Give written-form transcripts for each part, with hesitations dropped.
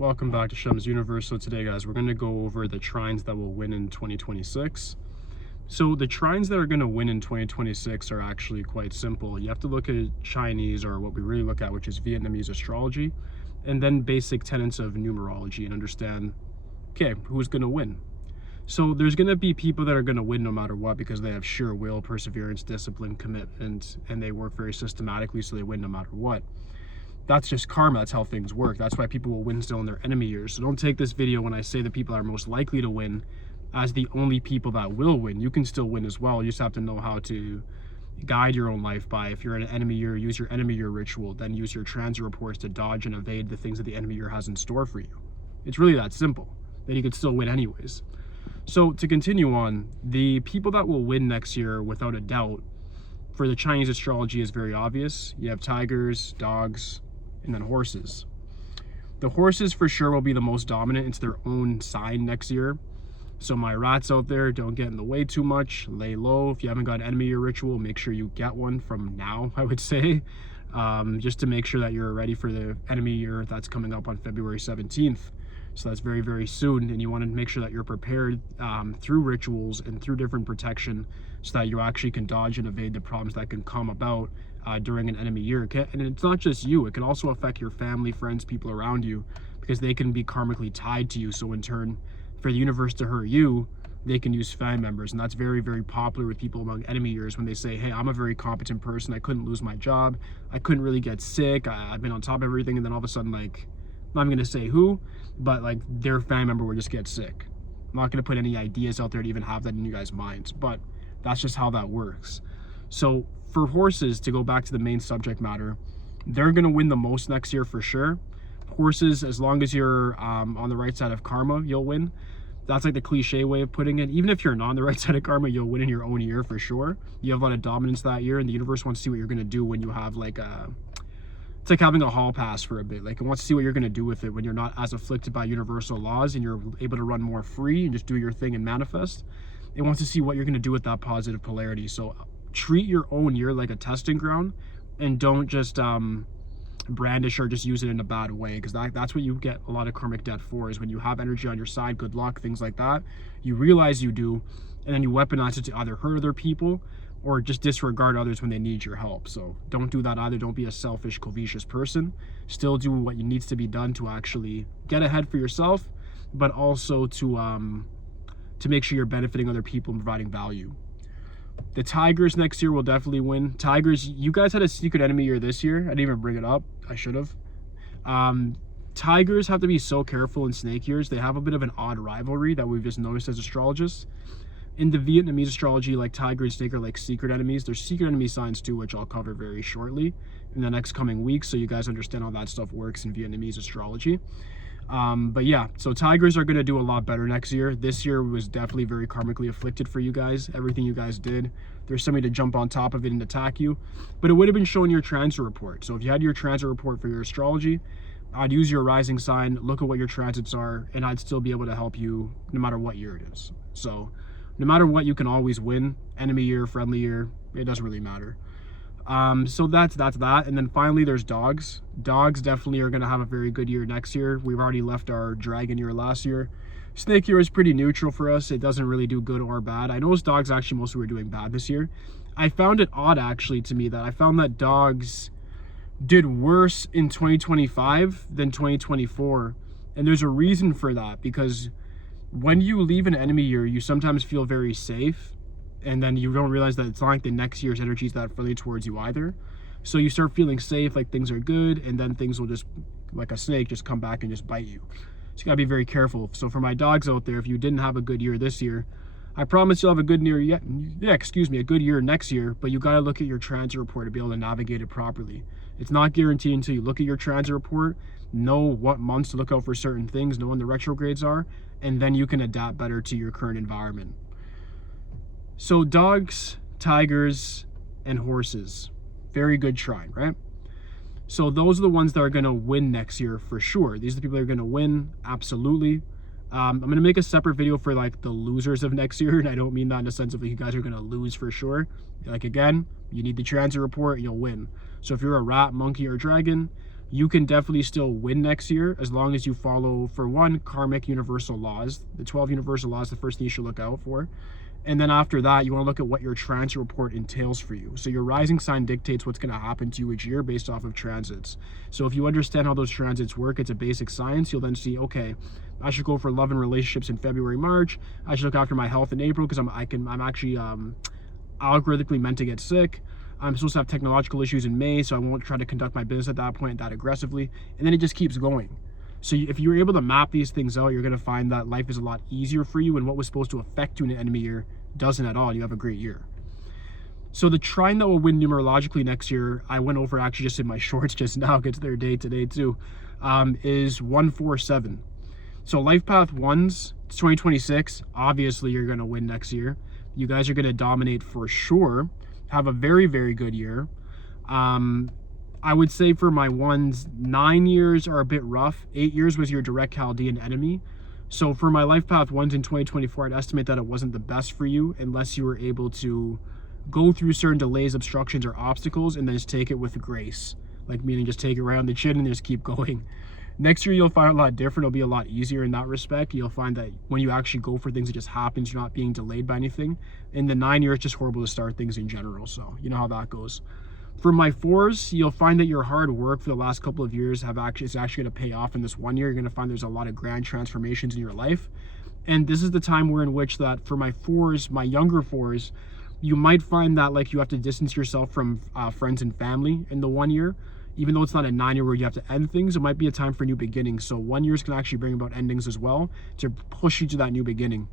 Welcome back to Shem's Universe. So today, guys, we're going to go over the trines that will win in 2026. So the trines that are going to win in 2026 are actually quite simple. You have to look at Chinese, or what we really look at, which is Vietnamese astrology, and then basic tenets of numerology, and understand, okay, who's going to win? So there's going to be people that are going to win no matter what, because they have sheer will, perseverance, discipline, commitment, and they work very systematically, so they win no matter what. That's just karma. That's how things work. That's why people will win still in their enemy years. So don't take this video when I say the people that are most likely to win as the only people that will win. You can still win as well. You just have to know how to guide your own life by, if you're in an enemy year, use your enemy year ritual, then use your transit reports to dodge and evade the things that the enemy year has in store for you. It's really that simple. Then you could still win anyways. So to continue on, the people that will win next year without a doubt for the Chinese astrology is very obvious. You have tigers, dogs, and then horses. The horses for sure will be the most dominant. It's their own sign next year. So my rats out there, don't get in the way too much. Lay low. If you haven't got an enemy year ritual, make sure you get one from now, I would say, just to make sure that you're ready for the enemy year that's coming up on February 17th. So that's very, very soon, and you want to make sure that you're prepared through rituals and through different protection, so that you actually can dodge and evade the problems that can come about during an enemy year. And it's not just you, it can also affect your family, friends, people around you, because they can be karmically tied to you. So in turn, for the universe to hurt you, they can use family members. And that's very, very popular with people among enemy years, when they say, hey, I'm a very competent person, I couldn't lose my job, I couldn't really get sick, I've been on top of everything, and then all of a sudden, like, I'm not even gonna say who, but like their family member will just get sick. I'm not gonna put any ideas out there to even have that in you guys' minds, but that's just how that works. So for horses, to go back to the main subject matter, they're gonna win the most next year for sure. Horses, as long as you're on the right side of karma, you'll win. That's like the cliche way of putting it. Even if you're not on the right side of karma, you'll win in your own year for sure. You have a lot of dominance that year, and the universe wants to see what you're gonna do when you have like it's like having a hall pass for a bit. Like, it wants to see what you're going to do with it when you're not as afflicted by universal laws and you're able to run more free and just do your thing and manifest. It wants to see what you're going to do with that positive polarity. So treat your own year like a testing ground, and don't just brandish or just use it in a bad way, because that's what you get a lot of karmic debt for, is when you have energy on your side, good luck, things like that, you realize you do, and then you weaponize it to either hurt other people or just disregard others when they need your help. So don't do that either. Don't be a selfish, covetous person. Still do what needs to be done to actually get ahead for yourself, but also to make sure you're benefiting other people and providing value. The tigers next year will definitely win. Tigers, you guys had a secret enemy year this year. I didn't even bring it up. I should have. Tigers have to be so careful in snake years. They have a bit of an odd rivalry that we've just noticed as astrologists. In the Vietnamese astrology, like tiger and snake are like secret enemies. There's secret enemy signs too, which I'll cover very shortly in the next coming weeks, so you guys understand how that stuff works in Vietnamese astrology. But yeah, so tigers are going to do a lot better next year. This year was definitely very karmically afflicted for you guys. Everything you guys did, there's somebody to jump on top of it and attack you. But it would have been showing your transit report. So if you had your transit report for your astrology, I'd use your rising sign, look at what your transits are, and I'd still be able to help you no matter what year it is. So no matter what, you can always win. Enemy year, friendly year, it doesn't really matter. So that's that. And then finally, there's dogs. Dogs definitely are going to have a very good year next year. We've already left our dragon year last year. Snake year is pretty neutral for us. It doesn't really do good or bad. I know dogs actually mostly were doing bad this year. I found it odd actually to me that I found that dogs did worse in 2025 than 2024. And there's a reason for that, because when you leave an enemy year, you sometimes feel very safe, and then you don't realize that it's not like the next year's energy is that friendly towards you either. So you start feeling safe, like things are good, and then things will just, like a snake, just come back and just bite you. So you gotta be very careful. So for my dogs out there, if you didn't have a good year this year, I promise you'll have a good year a good year next year, but you gotta look at your transit report to be able to navigate it properly. It's not guaranteed until you look at your transit report, know what months to look out for certain things, know when the retrogrades are, and then you can adapt better to your current environment. So dogs, tigers, and horses, very good trine, right? So those are the ones that are going to win next year for sure. These are the people that are going to win, absolutely. I'm going to make a separate video for like the losers of next year, and I don't mean that in the sense of like you guys are going to lose for sure. Like, again, you need the transit report, you'll win. So if you're a rat, monkey, or dragon, you can definitely still win next year as long as you follow, for one, karmic universal laws. The 12 universal laws, the first thing you should look out for. And then after that, you want to look at what your transit report entails for you. So your rising sign dictates what's going to happen to you each year based off of transits. So if you understand how those transits work, it's a basic science. You'll then see, okay, I should go for love and relationships in February, March. I should look after my health in April because I'm actually algorithmically meant to get sick. I'm supposed to have technological issues in May, so I won't try to conduct my business at that point that aggressively. And then it just keeps going. So if you're able to map these things out, you're going to find that life is a lot easier for you, and what was supposed to affect you in an enemy year doesn't at all. You have a great year. So the trine that will win numerologically next year, I went over actually just in my shorts just now, gets their day today too, is 147. So life path ones, it's 2026. Obviously, you're going to win next year. You guys are going to dominate for sure. Have a very, very good year. I would say for my ones, 9 years are a bit rough. 8 years was your direct Chaldean enemy. So for my life path ones in 2024, I'd estimate that it wasn't the best for you unless you were able to go through certain delays, obstructions, or obstacles and then just take it with grace. Like meaning just take it right on the chin and just keep going. Next year, you'll find a lot different. It'll be a lot easier in that respect. You'll find that when you actually go for things, it just happens. You're not being delayed by anything. In the 9 years, it's just horrible to start things in general. So you know how that goes. For my fours, you'll find that your hard work for the last couple of years is actually going to pay off in this 1 year. You're going to find there's a lot of grand transformations in your life. And this is the time where in which that for my fours, my younger fours, you might find that like you have to distance yourself from friends and family in the 1 year. Even though it's not a 9 year where you have to end things, it might be a time for new beginnings. So 1 years can actually bring about endings as well to push you to that new beginning.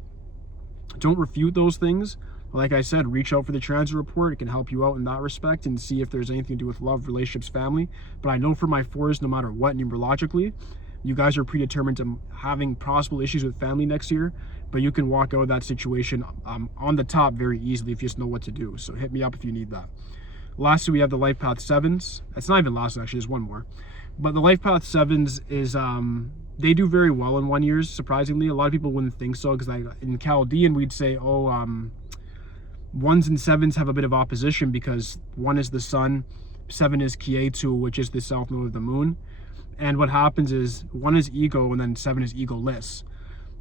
Don't refute those things. Like I said, reach out for the transit report. It can help you out in that respect and see if there's anything to do with love, relationships, family. But I know for my fours, no matter what, numerologically, you guys are predetermined to having possible issues with family next year, but you can walk out of that situation on the top very easily if you just know what to do. So hit me up if you need that. Lastly, we have the life path sevens. It's not even last, actually, there's one more. But the life path sevens is, they do very well in 1 year, surprisingly. A lot of people wouldn't think so because in Chaldean, we'd say, ones and sevens have a bit of opposition because 1 is the sun, 7 is Kietu, which is the south node of the moon. And what happens is 1 is ego and then 7 is egoless.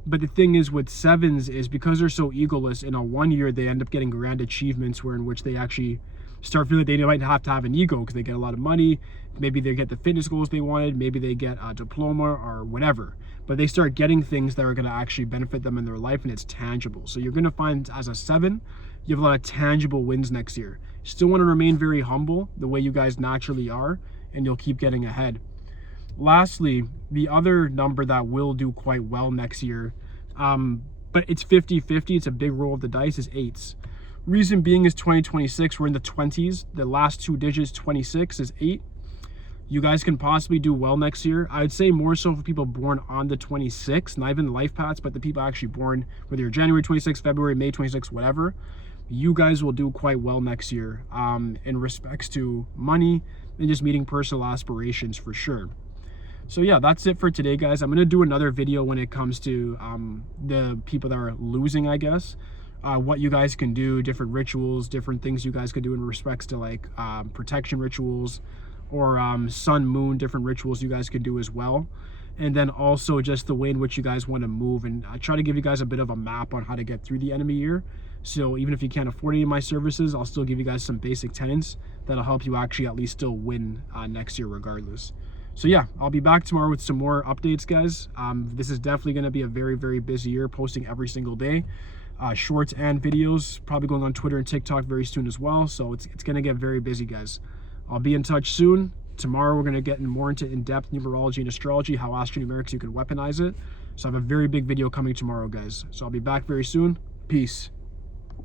But the thing is with sevens is because they're so egoless, in a 1 year, they end up getting grand achievements in which they actually start feeling they might have to have an ego because they get a lot of money. Maybe they get the fitness goals they wanted. Maybe they get a diploma or whatever. But they start getting things that are going to actually benefit them in their life, and it's tangible. So you're going to find as a 7, you have a lot of tangible wins next year. Still want to remain very humble the way you guys naturally are, and you'll keep getting ahead. Lastly, the other number that will do quite well next year, but it's 50-50, it's a big roll of the dice, is 8s. Reason being is 2026, we're in the 20s. The last 2 digits, 26, is 8. You guys can possibly do well next year. I would say more so for people born on the 26th, not even life paths, but the people actually born, whether you're January 26th, February, May 26th, whatever, you guys will do quite well next year in respects to money and just meeting personal aspirations for sure. So yeah, that's it for today, guys. I'm going to do another video when it comes to the people that are losing, I guess. What you guys can do, different rituals, different things you guys could do in respects to like protection rituals or sun, moon, different rituals you guys could do as well. And then also just the way in which you guys want to move. And I try to give you guys a bit of a map on how to get through the enemy year. So even if you can't afford any of my services, I'll still give you guys some basic tenets that'll help you actually at least still win next year regardless. So yeah, I'll be back tomorrow with some more updates, guys. This is definitely going to be a very, very busy year, posting every single day. Shorts and videos, probably going on Twitter and TikTok very soon as well. So it's going to get very busy, guys. I'll be in touch soon. Tomorrow we're going to get more into in-depth numerology and astrology, how astronumerics you can weaponize it. So I have a very big video coming tomorrow, guys. So I'll be back very soon. Peace.